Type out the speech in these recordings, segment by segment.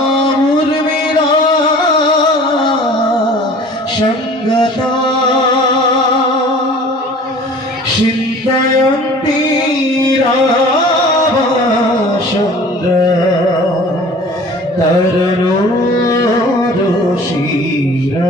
प्रवेशामुर्मिला संगता चिन्तयन्ति रामचन्द्र तरुणोरुषिरा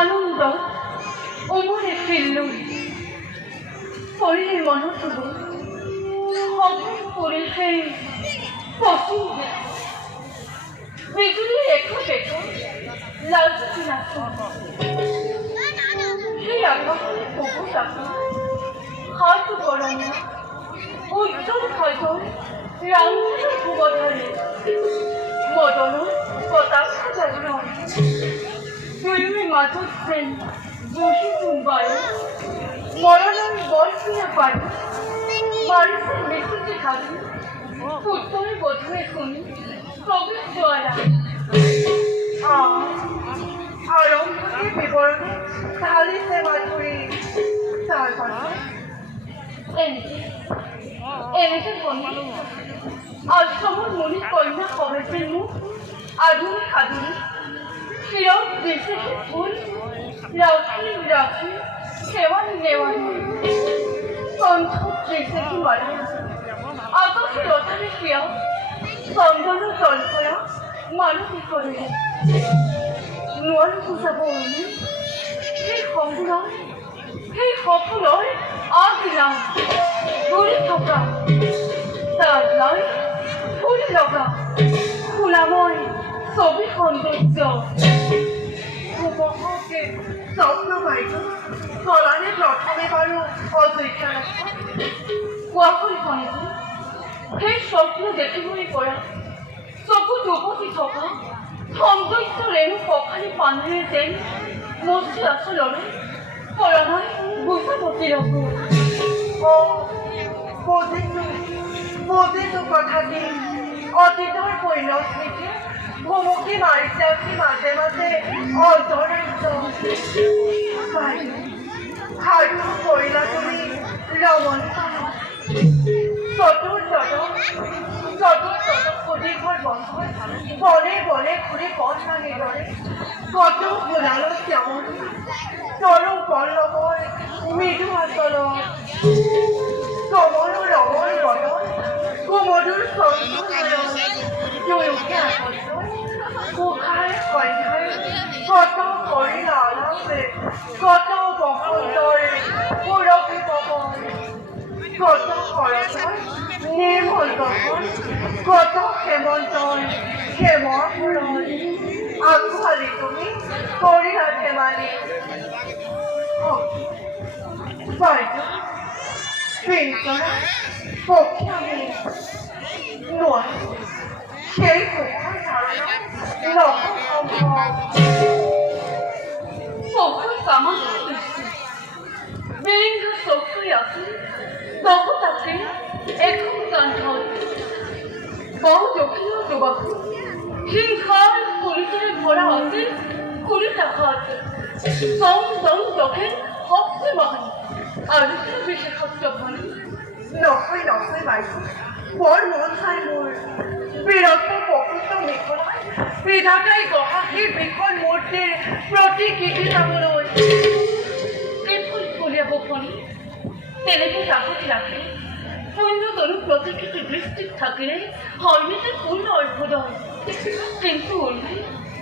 আনন্দ ওমরে ফিরল শরীরের মনোযোগ হঠাৎ করে সেই পশ্চিম বিজুলি রেখো দেখো লালচি নাচো সেই আকাশের প্রভু ডাকা হাত গরম উজ্জ্বল হয়তো রামচন্দ্র ভুবধরে মদন কটাক্ষ জাগরণ প্রেমে মাধুর্যেন যোশী মুম্বাই মরণের বর্ষিয়া পারি মানুষের মৃত্যুতে খাবি উত্তরে বোধে শুনি কবি জোয়ারা আরম্ভে বিবরণে তাহলে সে মাধুরী তারপরে এনেছে বন্ধু আজ সময় মনে কন্যা কবের মুখ আধুনিক আধুনিক শিরক দেশে ফুল রাখি রাখি সেওয়ান নেওয়ান কণ্ঠ দেশে কি মারা আকাশে রথনে শিয়া চন্দন জলপয়া মানসী করে নোয়ার পুষাবো সপোনৰ সেই সপোনৰ আগদিনা ঘূৰি থকা তাত লৈ ফুল লগা ফুলাময় ছবি সৌন্দৰ্য উপভোগে স্বপ্ন পাইছো চলানে প্ৰথমে বাৰু অযোধ্যা কোৱাকৈ হয়তো সেই স্বপ্ন দেখিবলৈ পৰা চকুত উপচি থকা সৌন্দৰ্য ৰেণু পখালি পানীৰে যেন মচি আচলৰে কৰণাই বুজাবতি ৰখো বুজিছো কথাটি অতীতৰ পৰিণতিকে ভুমুকি মাৰিছে মাজে মাজে অন্তৰাজ্য আৰু কৰিলা তুমি ৰমণী চতুৰ্থ সুদীৰ্ঘৰ বন্ধৰ বনে বনে ঘূৰি পথ ভাঙি দৰে কত গোলালত শ্যামল তৰু পল্লৱৰ মৃদু আচল কমল ৰমৰ বদন কুমধুৰ দুয়োকে আকৰ্ষণ কোখাই কন্যাই কত কৰিলা আলাপে কত বসন্তৰে সুৰভি পৱন কত কৰতৰ নিৰ্মল গগন কত হেমন্তৰ হেমৰ ফুৰণ আগফালি তুমি কৰিলা ধেমালি বাইদেউ পিঞ্জৰা পক্ষী আমি নোৱাৰো সেই সুখৰ ধাৰণা নসম্ভৱ চৌকৈ কামত বিৰিংঘা চৌকৈ আছিল দহটাকে এখন কান্ধত বহু দক্ষিণ যুৱক হিংসাৰ পুলিচেৰে ভৰা আছিল কুৰিটাঘাত চম দক্ষিণ সবচে মহান আৰু বিশেষত্ব ভনী নহয় বাইদেউ বৰ মন চাই মোৰ বীৰত্ব প্ৰকৃত মেখলাই বিধাতাই গঢ়া সেই বিশাল মূৰ্তিৰ প্ৰতিকৃতি চাবলৈ কেৱল কলিয়াব ভনী তেনেকৈ কাষত ৰাখে সৈন্যতৰো প্ৰতিকৃতি দৃষ্টিত থাকিলে হয়নে যে পূৰ্ণ অভ্যুদয় কিন্তু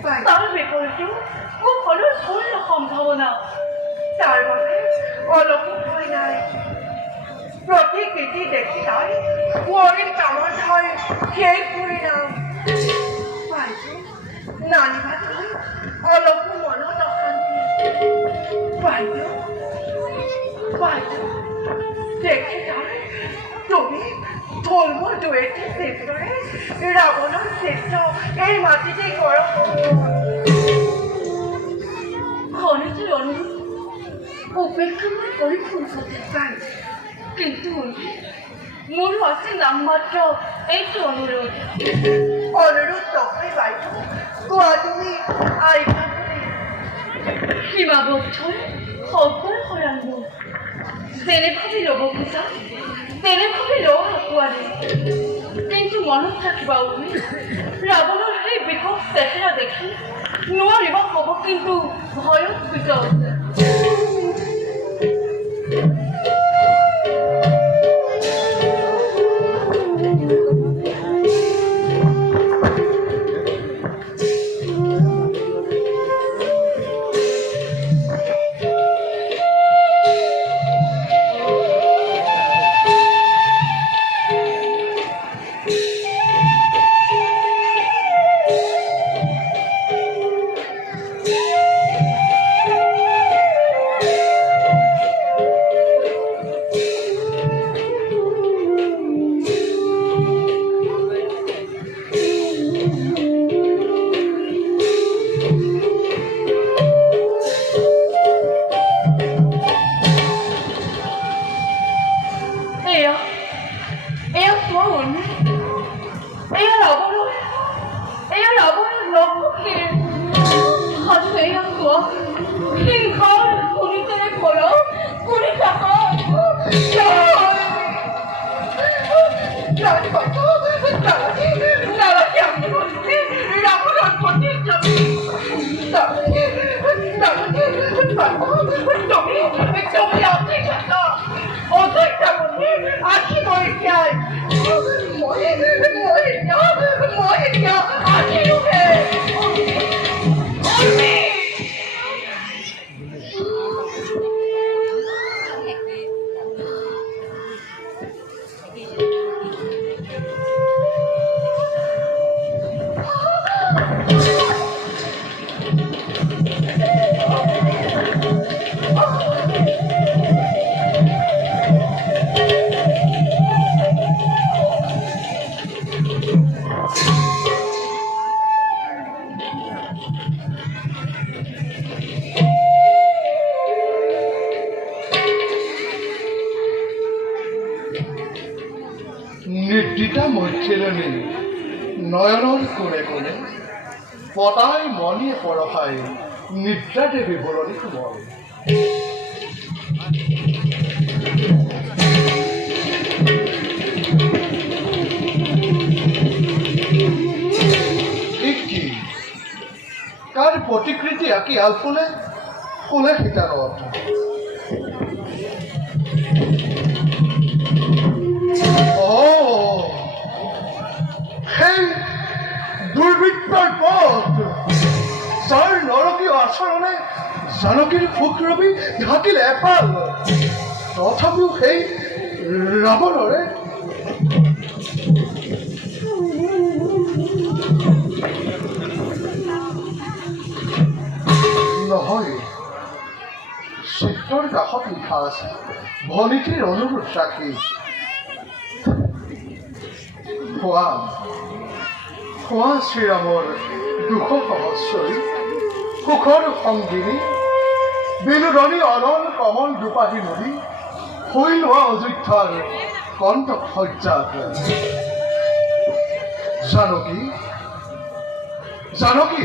তাৰ বিপৰীতেও খুব সদৰ পূৰ্ণ সম্ভাৱনা তাৰ বাবে অলপো ভয় নাই প্ৰতিকৃতি দেখি তাই কুঁৱৰীৰ কামৰ ধৰ সেই পৰিণাম বাইদেউ নানিবা তুমি অলপো মনত অশান্তি বাইদেউ দেখি তাই তুমি থলমূল দুৱেটি চিত্ৰৰে ৰাৱণৰ চিত্ৰ এই মাটিতে গৰম খনিজৰ অনুৰোধ উপেক্ষা কৰি ফুলতে পাই কিন্তু মোৰো আছে নামমাত্ৰ এইটো অনুৰোধ নহয় বাইদেউ কোৱা তুমি আইতা সীমাবদ্ধই সৰ্বৰ সৰাংগ যেনেভাৱে ল'ব খোজা তেনেভাৱে লওঁ আঁকোৱালি কিন্তু মনত ৰাখিবা ৰাৱণৰ সেই বিকট চেহেৰা দেখি নোৱাৰিবা হ'ব কিন্তু ভয়ত ভিতৰত নিশা মৈথিলনী নয়নৰ কোণে কোণে পতাই মণিয়ে পৰহাই নিদ্ৰা দেৱী বৰণী কোমল কি কাৰ প্ৰতিকৃতি আঁকি আলফুলে ফুলে সীতাৰত সেই দুৰ্বৃত্তৰ পথ যাৰ নৰকীয় আচৰণে জানকীৰ ফুক ৰবি ঢাকিলে এপাল তথাপিও সেই ৰাৱণৰে নহয় চিত্ৰৰ কাষত লিখা আছে ভনীতিৰ অনুৰোধ ৰাখি খোৱা শ্ৰীৰামৰ 200 সহস্ৰই সুখৰ সংগিনী বিনোদনী অনল কমল দুপাহী নদী হৈ লোৱা অযোধ্যাৰ কণ্টক সজ্জাত জানকী জানকী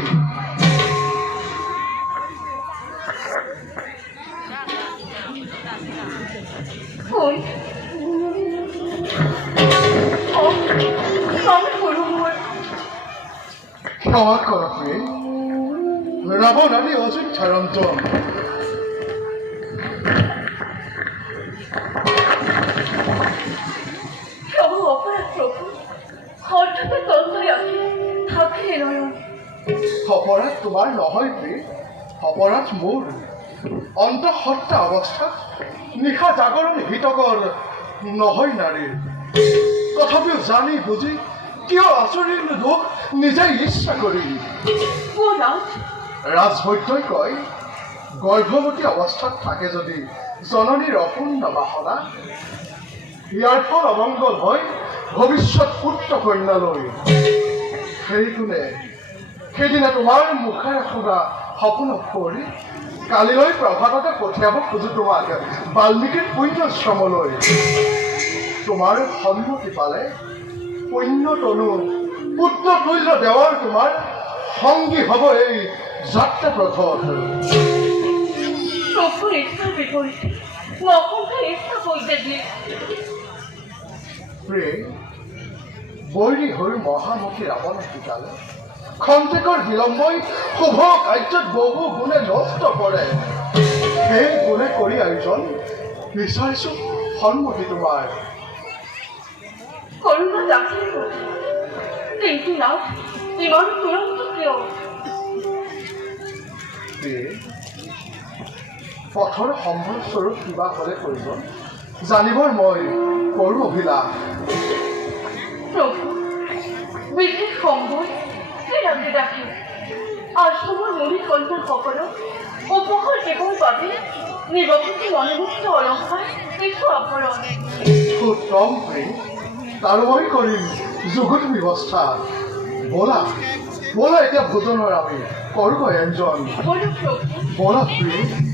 ক্ষমা কৰক ৰাৱণ আদি অযোধ্যাৰ অন্তম অপৰাধ তোমাৰ নহয় প্ৰিয় অপৰাধ মোৰ অন্তঃসত্ত্বা অৱস্থাত নিশা জাগৰণ হিতকৰ নহয় নাৰীৰ তথাপিও জানি বুজি কিয় আচৰিল দুখ নিজেই ইচ্ছা কৰি ৰাজবৈদ্যই কয় গৰ্ভৱতী অৱস্থাত থাকে যদি জননীৰ অপূৰ্ণ বাসনা ইয়াৰ ফল অমংগল হয় ভৱিষ্যত পুত্ৰ কন্যালৈ সেইদিনা তোমাৰ মুখেৰে শুনা সপোন কৰি কালিলৈ প্ৰভাততে পঠিয়াব খোজো তোমাক বাল্মীকিৰ পুণ্যশ্ৰমলৈ তোমাৰ সন্মতি পালে পুণ্য তনু পুত্ৰ তুল্য দেৱৰ তোমাৰ সংগী হ'ব এই যাত্ৰা পথত বৈৰী হৈ মহামুখী ৰাৱণক পিতালে খন্তেকৰ বিলম্বই শুভ কাৰ্যত বহু গুণে নষ্ট কৰে সেই গুণে কৰি আয়োজন বিচাৰিছো সন্মতি তোমাৰ পথৰ সম্ভৱস্বৰূপ কিবা হ'লে প্ৰয়োজন জানিবৰ মই কৰো অভিলাষ বিশেষ সম্ভৱ আশ্ৰমৰ মুড়ি কন্যা সকলক উপহাৰ দিবৰ বাবে নিৰপেক্ষ মনোমুক্ত অলংকাৰ কিছু আভৰণ উত্তম প্ৰেম তাৰো মই কৰিম যুগুত ব্যৱস্থা বলা বলা এতিয়া ভোজনৰ আমি কৰোঁ আয়োজন বলো বলা প্ৰেম